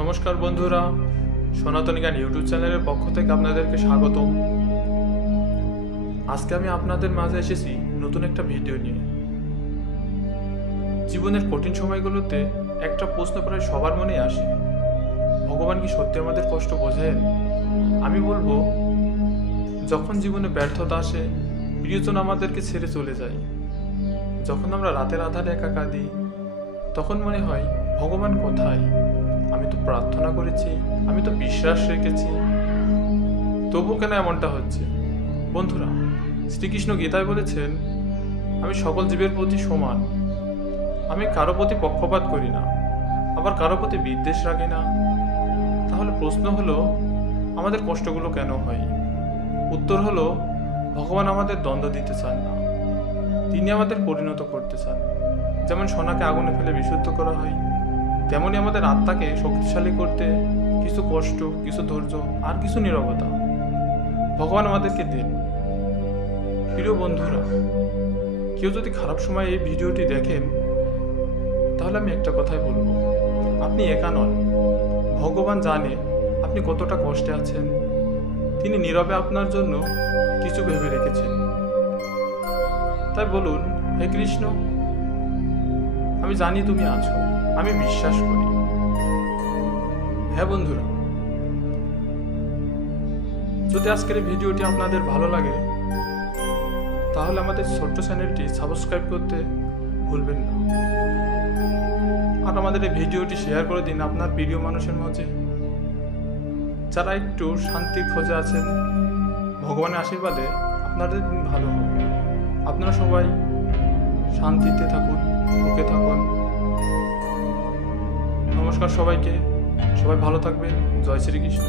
নমস্কার বন্ধুরা, সনাতনী জ্ঞান ইউটিউব চ্যানেলের পক্ষ থেকে আপনাদেরকে স্বাগতম। আজকে আমি আপনাদের মাঝে এসেছি নতুন একটা ভিডিও নিয়ে। জীবনের কঠিন সময়গুলোতে একটা প্রশ্ন প্রায় সবার মনেই আসে, ভগবান কি সত্যি আমাদের কষ্ট বোঝেন? আমি বলবো, যখন জীবনে ব্যর্থতা আসে, প্রিয়জন আমাদেরকে ছেড়ে চলে যায়, যখন আমরা রাতের আধারে একা কাঁদি, তখন মনে হয় ভগবান কোথায়? আমি তো প্রার্থনা করেছি, আমি তো বিশ্বাস রেখেছি, তবু কেন এমনটা হচ্ছে? বন্ধুরা, শ্রীকৃষ্ণ গীতায় বলেছেন, আমি সকল জীবের প্রতি সমান, আমি কারো প্রতি পক্ষপাত করি না, আবার কারো প্রতি বিদ্বেষ রাখি না। তাহলে প্রশ্ন হলো, আমাদের কষ্টগুলো কেন হয়? উত্তর হলো, ভগবান আমাদের দ্বন্দ্ব দিতে চান না, তিনি আমাদের পরিণত করতে চান। যেমন সোনাকে আগুনে ফেলে বিশুদ্ধ করা হয়, তেমনি আমাদের আত্মাকে শক্তিশালী করতে কিছু কষ্ট, কিছু ধৈর্য আর কিছু নীরবতা ভগবান আমাদেরকে দেন। প্রিয় বন্ধুরা, কেউ যদি খারাপ সময়ে এই ভিডিওটি দেখেন, তাহলে আমি একটা কথাই বলবো, আপনি একা নন। ভগবান জানে আপনি কতটা কষ্টে আছেন, তিনি নীরবে আপনার জন্য কিছু ভেবে রেখেছেন। তাই বলুন, হে কৃষ্ণ, আমি জানি তুমি আছো, আমি বিশ্বাস করি। হ্যাঁ বন্ধুরা, যদি আজকের এই ভিডিওটি আপনাদের ভালো লাগে, তাহলে আমাদের ছোট্ট চ্যানেলটি সাবস্ক্রাইব করতে ভুলবেন না। আর আমাদের এই ভিডিওটি শেয়ার করে দিন আপনার প্রিয় মানুষের মাঝে, যারা একটু শান্তির খোঁজে আছেন। ভগবানের আশীর্বাদে আপনাদের দিন ভালো হবে। আপনারা সবাই শান্তিতে থাকুন, সুখে থাকুন। নমস্কার সবাইকে, সবাই ভালো থাকবেন। জয় শ্রীকৃষ্ণ।